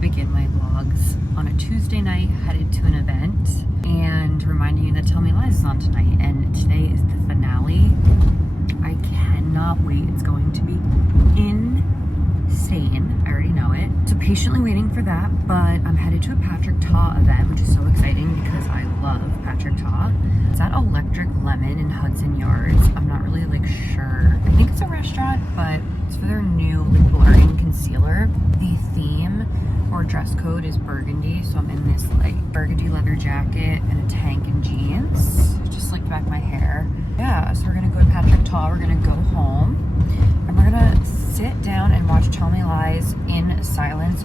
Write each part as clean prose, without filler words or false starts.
begin my vlogs on a Tuesday night, headed to an event, and reminding you that Tell Me Lies is on tonight, and today is the finale. I cannot wait. It's going to be insane. I already know it. So patiently waiting for that, but I'm headed to a Patrick Ta event, which is so exciting because I love Patrick Ta. It's at Electric Lemon in Hudson Yards. I'm not really like sure. I think it's a restaurant, but it's for their new like blurring concealer. The theme or dress code is burgundy, so I'm in this like burgundy leather jacket and a tank and jeans. Just slicked back my hair. Yeah, so we're gonna go to Patrick Ta. We're gonna go home and we're gonna sit down and watch Tell Me Lies in silence,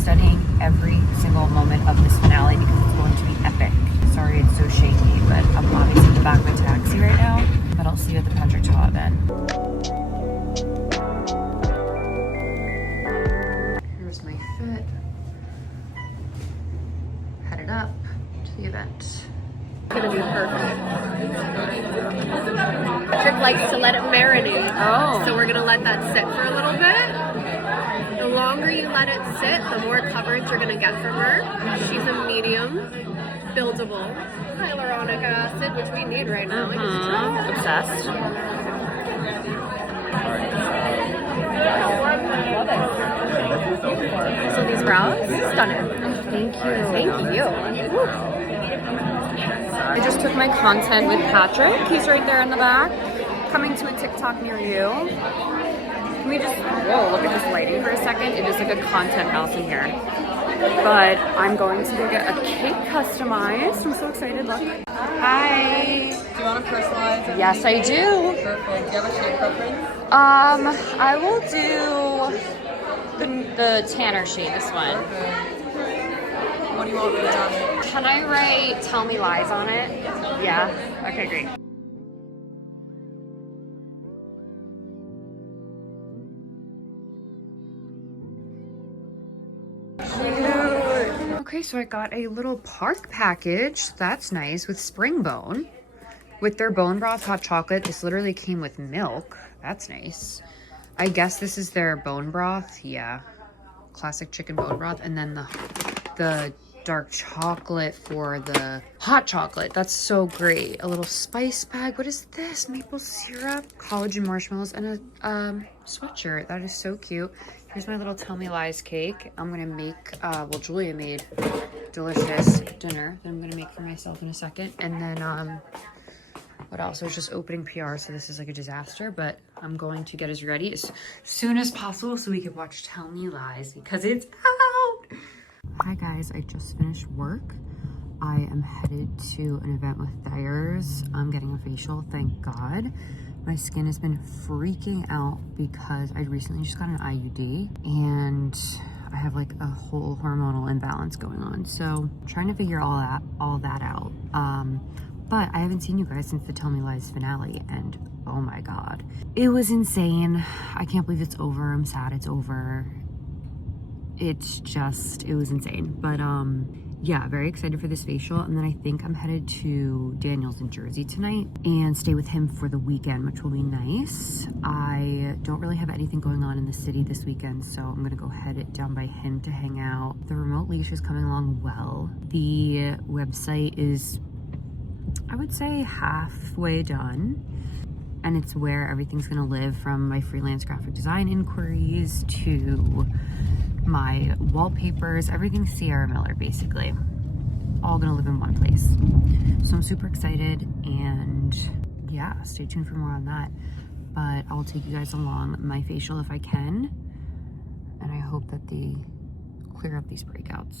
studying every single moment of this finale because it's going to be epic. Sorry it's so shaky, but I'm obviously in the back of a taxi right now, but I'll see you at the Patrick Ta event. Here's my fit. Headed up to the event. Gonna be perfect. Patrick likes to let it marinate. Oh. So we're gonna let that sit for a little bit. The longer you let it sit, the more coverage you're gonna get from her. She's a medium, buildable hyaluronic acid, which we need right now. Obsessed. So these brows, stunning. Thank you. Thank you. I just took my content with Patrick. He's right there in the back. Coming to a TikTok near you. Can we just, whoa, look at this lighting for a second. It is like a content house in here. But I'm going to go get a cake customized. I'm so excited, look. Hi. Do you want to personalize everything? Yes, I do. Perfect. Do you have a shade preference? I will do the tanner shade, this one. Okay. What do you want written on it? Can I write Tell Me Lies on it? Yeah? Okay, great. Cute. Okay, so I got a little park package. That's nice, with spring bone. With their bone broth hot chocolate. This literally came with milk. That's nice. I guess this is their bone broth. Yeah. Classic chicken bone broth. And then the dark chocolate for the hot chocolate. That's so great. A little spice bag. What is this? Maple syrup, collagen marshmallows, and a sweatshirt. That is so cute. Here's my little Tell Me Lies cake. I'm gonna make, well, Julia made delicious dinner that I'm gonna make for myself in a second. And then, what else? I was just opening PR, so this is like a disaster, but I'm going to get us ready as soon as possible so we can watch Tell Me Lies because it's out. Hi guys, I just finished work. I am headed to an event with Thayers. I'm getting a facial, thank God. My skin has been freaking out because I recently just got an IUD and I have like a whole hormonal imbalance going on. So I'm trying to figure all that out. But I haven't seen you guys since the Tell Me Lies finale, and oh my God. It was insane. I can't believe it's over. I'm sad it's over. It's just, it was insane. But yeah, very excited for this facial. And then I think I'm headed to Daniel's in Jersey tonight and stay with him for the weekend, which will be nice. I don't really have anything going on in the city this weekend, so I'm gonna go head down by him to hang out. The remote leash is coming along well. The website is, I would say, halfway done. And it's where everything's gonna live, from my freelance graphic design inquiries to my wallpapers, everything Cierra Miller, basically. All gonna live in one place. So I'm super excited, and yeah, stay tuned for more on that. But I'll take you guys along my facial if I can. And I hope that they clear up these breakouts.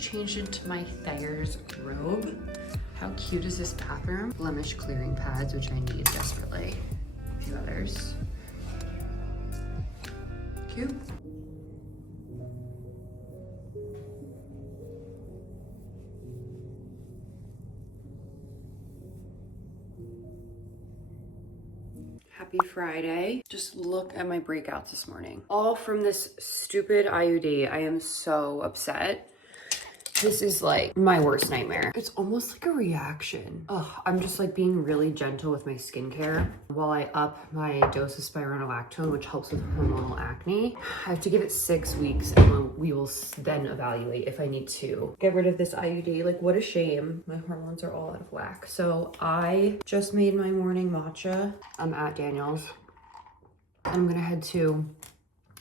Changed into my Thayers robe. How cute is this bathroom? Blemish clearing pads, which I need desperately. A few others. Cute. Happy Friday. Just look at my breakouts this morning. All from this stupid IUD. I am so upset. This is like my worst nightmare. It's almost like a reaction. Ugh, I'm just like being really gentle with my skincare while I up my dose of spironolactone, which helps with hormonal acne. I have to give it 6 weeks and we will then evaluate if I need to get rid of this IUD. Like, what a shame. My hormones are all out of whack. So I just made my morning matcha. I'm at Daniel's. I'm gonna head to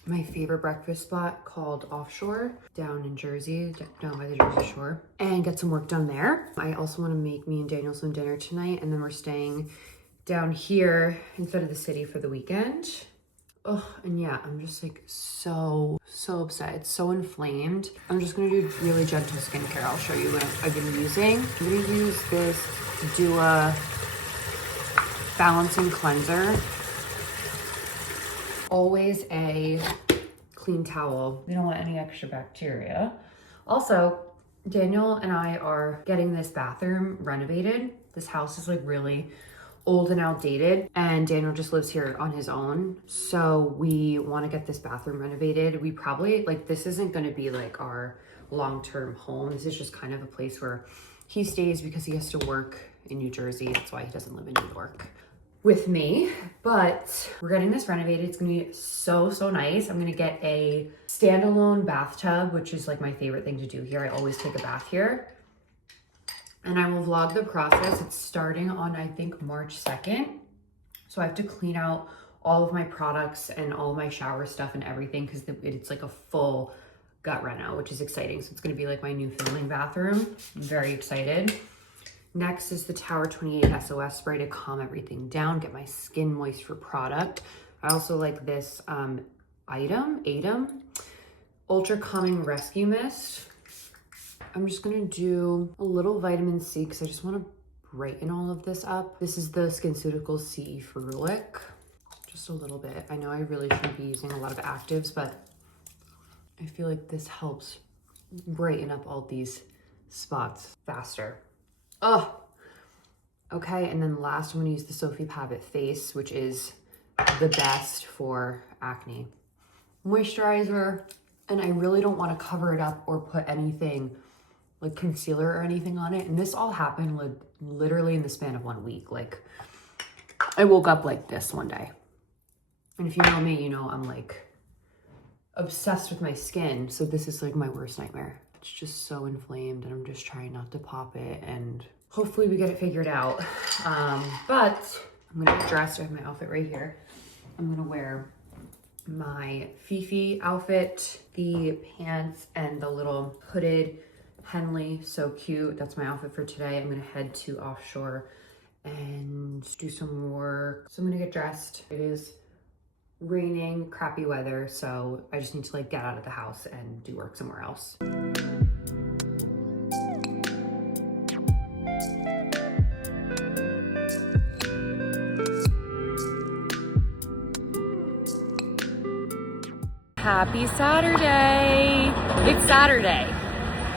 my favorite breakfast spot called Offshore down in Jersey, down by the Jersey Shore, and get some work done there. I also want to make me and Daniel some dinner tonight, and then we're staying down here instead of the city for the weekend. Oh, and yeah, I'm just like so upset. It's so inflamed. I'm just gonna do really gentle skincare. I'll show you what I've been using. I'm gonna use this Dua Balancing Cleanser. Always a clean towel. We don't want any extra bacteria. Also, Daniel and I are getting this bathroom renovated. This house is like really old and outdated, and Daniel just lives here on his own. So we want to get this bathroom renovated. We probably, like, this isn't going to be like our long-term home. This is just kind of a place where he stays because he has to work in New Jersey. That's why he doesn't live in New York with me. But we're getting this renovated. It's gonna be so nice. I'm gonna get a standalone bathtub, which is like my favorite thing to do here. I always take a bath here. And I will vlog the process. It's starting on, I think, March 2nd. So I have to clean out all of my products and all of my shower stuff and everything because it's like a full gut reno, which is exciting. So it's gonna be like my new filming bathroom. I'm very excited. Next is the Tower 28 SOS spray to calm everything down, get my skin moist for product. I also like this ATEM Ultra Calming Rescue Mist. I'm just gonna do a little vitamin C because I just wanna brighten all of this up. This is the SkinCeuticals CE Ferulic. Just a little bit. I know I really shouldn't be using a lot of actives, but I feel like this helps brighten up all these spots faster. Oh, okay. And then last, I'm gonna use the Sophie Pavitt Face, which is the best for acne. Moisturizer, and I really don't want to cover it up or put anything like concealer or anything on it. And this all happened literally in the span of 1 week. Like, I woke up like this one day. And if you know me, you know I'm like obsessed with my skin. So this is like my worst nightmare. It's just so inflamed and I'm just trying not to pop it, and hopefully we get it figured out. But I'm gonna get dressed. I have my outfit right here. I'm gonna wear my Fifi outfit, the pants and the little hooded Henley, so cute. That's my outfit for today. I'm gonna head to Offshore and do some work. So I'm gonna get dressed. It is raining, crappy weather, so I just need to like get out of the house and do work somewhere else. Happy Saturday! It's Saturday.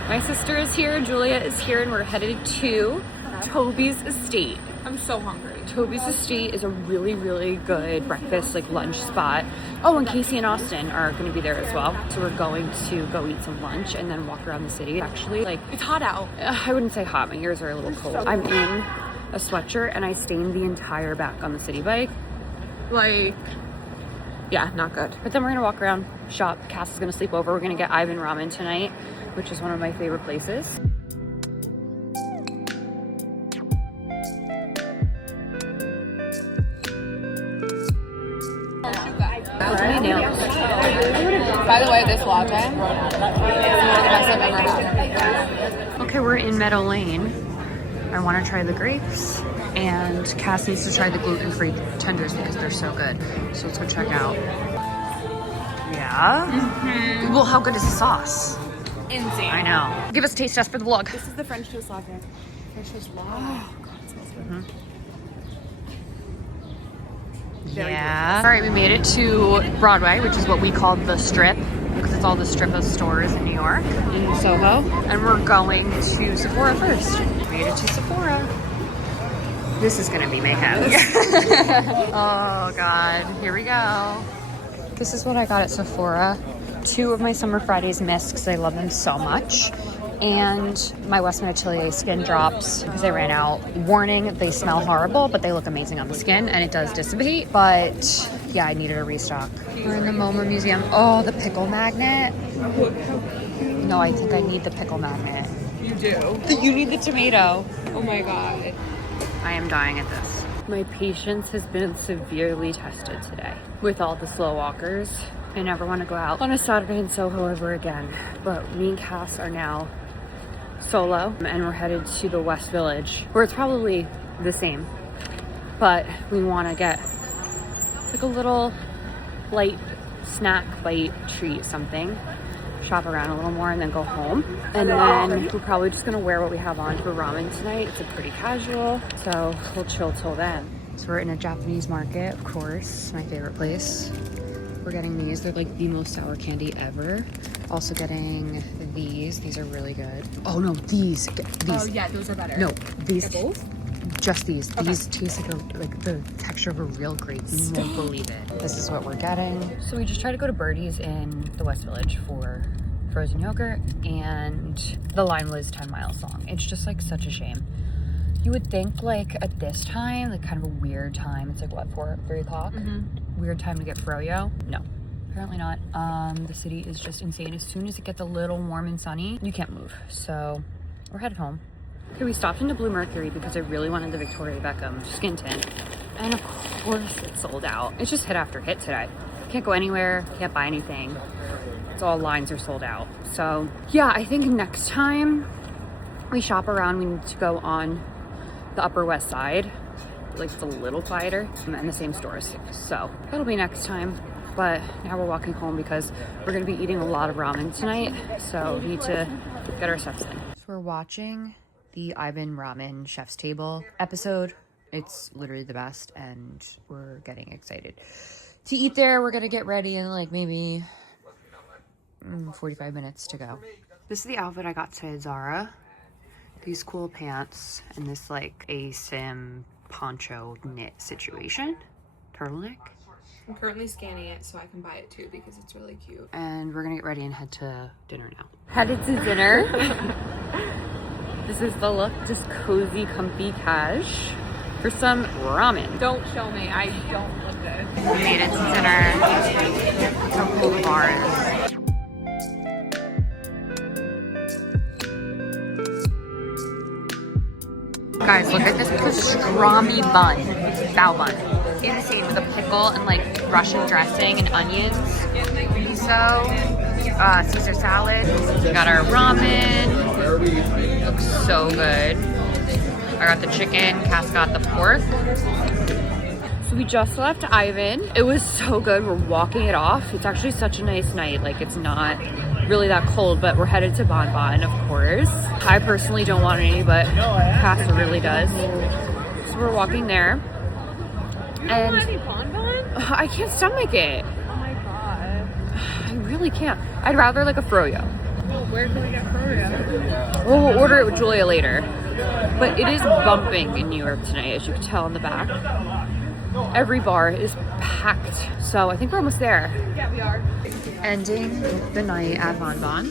My sister is here, Julia is here, and we're headed to Toby's Estate. I'm so hungry. Toby's Estate is a really good breakfast, like lunch spot. Oh, and Casey and Austin are going to be there as well. So we're going to go eat some lunch and then walk around the city. Actually, like, It's hot out. I wouldn't say hot. My ears are a little cold. I'm in a sweatshirt and I stained the entire back on the city bike. Like, yeah, not good. But then we're going to walk around, shop. Cass is going to sleep over. We're going to get Ivan Ramen tonight, which is one of my favorite places. By the way, this latte is one of the best I've ever had. Okay, we're in Meadow Lane. I want to try the grapes, and Cass needs to try the gluten-free tenders because they're so good. So let's go check out. Yeah? Well, how good is the sauce? Insane. I know. Give us a taste test for the vlog. This is the French toast latte. French toast latte. Oh, God, it smells good. Yeah. All right, we made it to Broadway, which is what we call the Strip, because it's all the strip of stores in New York, in Soho. And we're going to Sephora first. We made it to Sephora. This is gonna be mayhem. Oh God, here we go. This is what I got at Sephora. 2 of my Summer Fridays mist because I love them so much. and my Westman Atelier skin drops because they ran out. Warning, they smell horrible, but they look amazing on the skin, and it does dissipate. But yeah, I needed a restock. We're in the MoMA Museum. Oh, the pickle magnet. No, I think I need the pickle magnet. You do? You need the tomato. Oh my god. I am dying at this. My patience has been severely tested today with all the slow walkers. I never want to go out on a Saturday in Soho ever again. But me and Cass are now solo, and we're headed to the West Village, where it's probably the same. But we want to get like a little light snack, bite, treat, something. Shop around a little more and then go home. And then we're probably just gonna wear what we have on for ramen tonight. It's a pretty casual, so we'll chill till then. So we're in a Japanese market, of course, my favorite place. We're getting these. They're like the most sour candy ever. Also getting these. These are really good. Oh no, these. Oh yeah, those are better. No, these. Get both? Just these. Okay. These taste like the texture of a real grape. You won't believe it. This is what we're getting. So we just tried to go to Birdie's in the West Village for frozen yogurt, and the line was 10 miles long. It's just like such a shame. You would think like at this time, like kind of a weird time. It's like what, 3 o'clock? Weird time to get froyo. No, apparently not. The city is just insane. As soon as it gets a little warm and sunny, you can't move. So we're headed home. Okay, we stopped into Blue Mercury because I really wanted the Victoria Beckham skin tint. And of course it's sold out. It's just hit after hit today. Can't go anywhere, can't buy anything. It's all lines are sold out. So yeah, I think next time we shop around, we need to go on the Upper West Side. Like it's a little quieter, and the same stores. So that'll be next time. But now we're walking home because we're gonna be eating a lot of ramen tonight. So we need to get our steps in. So we're watching the Ivan Ramen Chef's Table episode. It's literally the best, and we're getting excited to eat there. We're gonna get ready in like maybe 45 minutes to go. This is the outfit I got today at Zara. These cool pants and this like ASIM poncho knit situation. Turtleneck. I'm currently scanning it so I can buy it too because it's really cute. And we're gonna get ready and head to dinner now. Headed to dinner. This is the look, just cozy, comfy cash for some ramen. Don't show me, I don't look good. We made it to dinner. Look how cool the bar is. Guys, look at this pastrami bun, bao bun. Insane with a pickle and like Russian dressing and onions. Miso, Caesar salad. We got our ramen. Looks so good. I got the chicken, Cass got the pork. So we just left Ivan. It was so good. We're walking it off. It's actually such a nice night. Like it's not really that cold, but we're headed to Bon Bon, of course. I personally don't want any, but Cass really does. So we're walking there. And Bon Bon? I can't stomach it. Oh my god. I really can't. I'd rather like a froyo. Well, where can we get froyo? We'll order it with Julia later. But it is bumping in New York tonight, as you can tell in the back. Every bar is packed. So I think we're almost there. Yeah, we are. Ending the night at Bon Bon.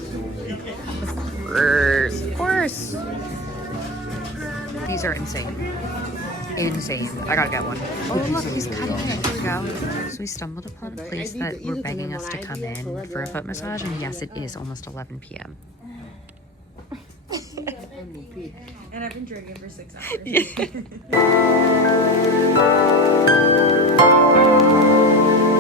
Of course. Of course. These are insane. Insane. I gotta get one. Oh, look, he's cutting it. Here we go. So we stumbled upon a place that were begging us to come in for a foot massage, and yes, it is almost 11 p.m. And I've been drinking for 6 hours.